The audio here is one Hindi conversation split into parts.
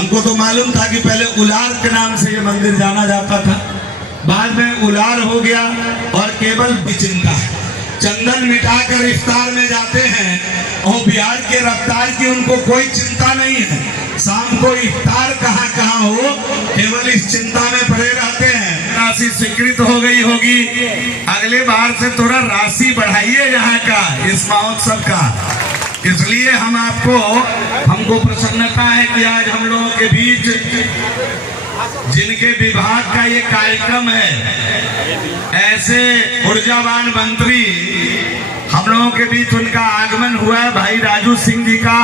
हमको तो मालूम था कि पहले उलार के नाम से ये मंदिर जाना जाता था, बाद में उलार हो गया और केवल चिंता है। चंदन मिटाकर इफ्तार में जाते हैं और बिहार के रफ्तार की उनको कोई चिंता नहीं है। शाम को इफ्तार कहाँ कहाँ हो, केवल इस चिंता में पड़े रहते हैं। राशि स्वीकृत हो गई होगी, अगले बार से थोड़ा राशि बढ़ाइए यहाँ का, इस महोत्सव का। इसलिए हमको प्रसन्नता है कि आज हम लोगों के बीच जिनके विभाग का ये कार्यक्रम है, ऐसे ऊर्जावान मंत्री हम लोगों के बीच उनका आगमन हुआ है। भाई राजू सिंह जी का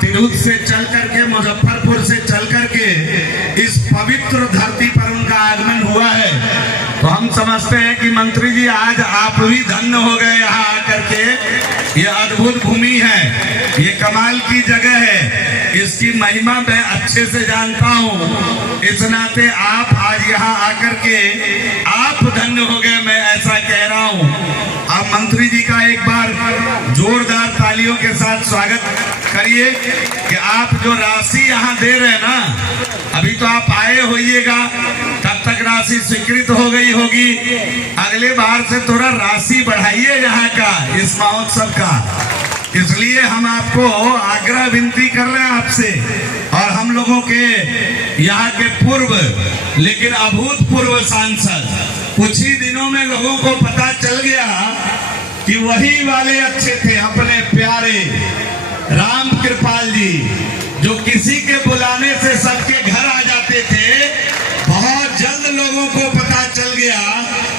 तिरहुत से चल करके, मुजफ्फरपुर से चल करके इस पवित्र धरती पर उनका आगमन हुआ है। तो हम समझते हैं कि मंत्री जी आज आप भी धन्य हो गए यहाँ आकर के। ये अद्भुत भूमि है, ये कमाल की जगह है, इसकी महिमा मैं अच्छे से जानता हूँ। इस नाते आप आज यहाँ आकर के आप धन्य हो गए, मैं ऐसा कह रहा हूँ। आप मंत्री जी का एक बार जोरदार तालियों के साथ स्वागत करिए कि आप जो राशि यहाँ दे रहे हैं ना, अभी तो आप आए होइएगा, तब तक राशि स्वीकृत हो गई होगी। अगले बार से थोड़ा राशि बढ़ाइए यहाँ का, इस महोत्सव का। इसलिए हम आपको आग्रह विनती कर रहे हैं आपसे, और हम लोगों के यहाँ के पूर्व लेकिन अभूतपूर्व सांसद, कुछ ही दिनों में लोगों को पता चल गया कि वही वाले अच्छे थे, अपने प्यारे राम कृपाल जी, जो किसी के बुलाने से सबके घर आ जाते थे। बहुत जल्द लोगों को पता चल गया,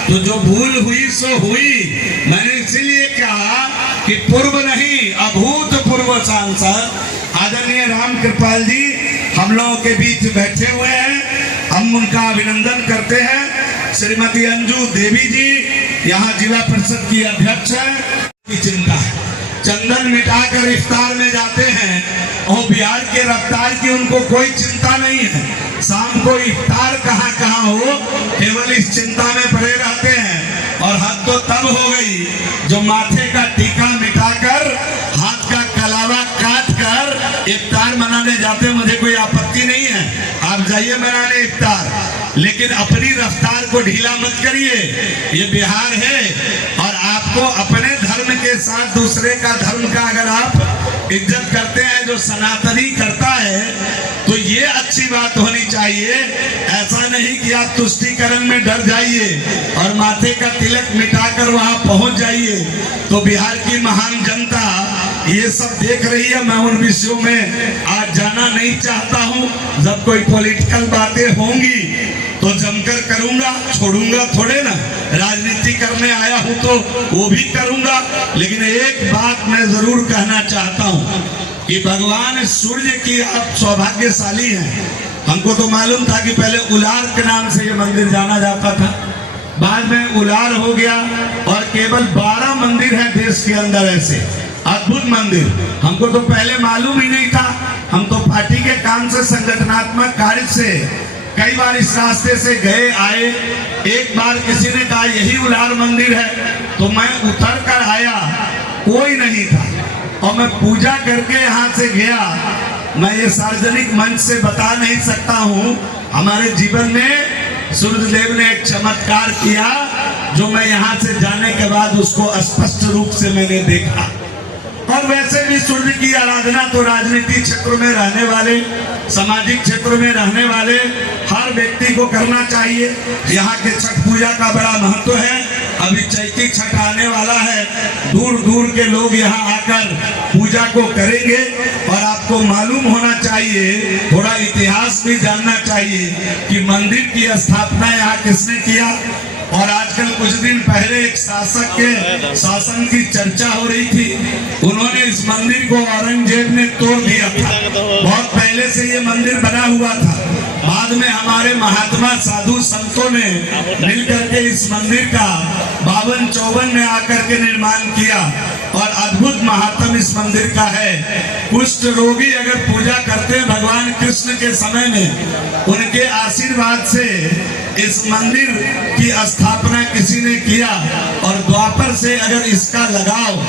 तो जो भूल हुई सो हुई। मैंने इसीलिए कहा कि पूर्व नहीं, अभूतपूर्व सांसद आदरणीय राम कृपाल जी हम लोगों के बीच बैठे हुए हैं। हम उनका अभिनंदन करते हैं। श्रीमती अंजू देवी जी यहाँ जिला परिषद की अध्यक्ष है। की चिंता है, चंदन मिटाकर इफ्तार में जाते हैं और बिहार के रफ्तार की उनको कोई चिंता नहीं है। शाम को इफ्तार कहाँ कहाँ हो, केवल इस चिंता में पड़े रहते हैं। और हद तो तब हो गई जो माथे का टीका मिटाकर, हाथ का कलावा काट कर इफ्तार मनाने जाते। मुझे कोई आपत्ति नहीं है, आप जाइए मनाने इफ्तार, लेकिन अपनी रफ्तार को ढीला मत करिए। ये बिहार है, और आपको अपने धर्म के साथ दूसरे का धर्म का अगर आप इज्जत करते हैं, जो सनातनी करता है, तो ये अच्छी बात होनी चाहिए। ऐसा नहीं कि आप तुष्टीकरण में डर जाइए और माथे का तिलक मिटाकर वहां पहुंच जाइए। तो बिहार की महान जनता ये सब देख रही है। मैं उन विषयों में आज जाना नहीं चाहता हूं। जब कोई पॉलिटिकल बातें होंगी तो जमकर करूंगा, छोड़ूंगा थोड़े ना। राजनीति करने आया हूं तो वो भी करूंगा, लेकिन एक बात मैं जरूर कहना चाहता हूं कि भगवान सूर्य की आप सौभाग्यशाली हैं। हमको तो मालूम था कि पहले उलार के नाम से ये मंदिर जाना जाता था, बाद में उलार हो गया और केवल 12 मंदिर हैं देश के अंदर ऐसे अद्भुत मंदिर। हमको तो पहले मालूम ही नहीं था। हम तो पार्टी के काम से, संगठनात्मक कार्य से कई बार इस रास्ते से गए आए। एक बार किसी ने कहा यही उलार मंदिर है, तो मैं उतर कर आया, कोई नहीं था, और मैं पूजा करके यहाँ से गया। मैं ये सार्वजनिक मंच से बता नहीं सकता हूँ। हमारे जीवन में सूर्यदेव ने एक चमत्कार किया, जो मैं यहाँ से जाने के बाद उसको स्पष्ट रूप से मैंने देखा। और वैसे भी सूर्य की आराधना तो राजनीतिक क्षेत्र में रहने वाले, सामाजिक क्षेत्र में रहने वाले हर व्यक्ति को करना चाहिए। यहाँ के छठ पूजा का बड़ा महत्व है। अभी चैती छठ आने वाला है, दूर दूर के लोग यहाँ आकर पूजा को करेंगे। और आपको मालूम होना चाहिए, थोड़ा इतिहास भी जानना चाहिए कि मंदिर की स्थापना यहाँ किसने किया। और आजकल कुछ दिन पहले एक शासक के शासन की चर्चा हो रही थी। उन्होंने इस मंदिर को औरंगजेब ने तोड़ दिया था। बहुत पहले से ये मंदिर बना हुआ था। बाद में हमारे महात्मा साधु संतों ने मिलकर के इस मंदिर का 52-54 में आकर के निर्माण किया। और अद्भुत महात्म इस मंदिर का है। कुष्ठ रोगी अगर पूजा करते हैं भगवान कृष्ण के समय में, उनके आशीर्वाद से इस मंदिर की स्थापना किसी ने किया, और द्वापर से अगर इसका लगाव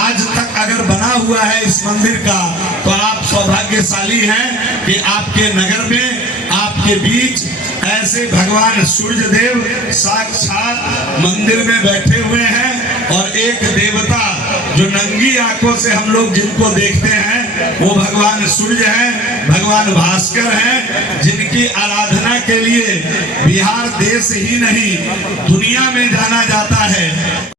आज तक अगर बना हुआ है इस मंदिर का, तो आप सौभाग्यशाली हैं कि आपके नगर में, आपके बीच ऐसे भगवान सूर्य देव साक्षात मंदिर में बैठे हुए हैं। और एक देवता जो नंगी आंखों से हम लोग जिनको देखते हैं वो भगवान सूर्य हैं, भगवान भास्कर हैं, जिनकी आराधना के लिए बिहार देश ही नहीं दुनिया में जाना जाता है।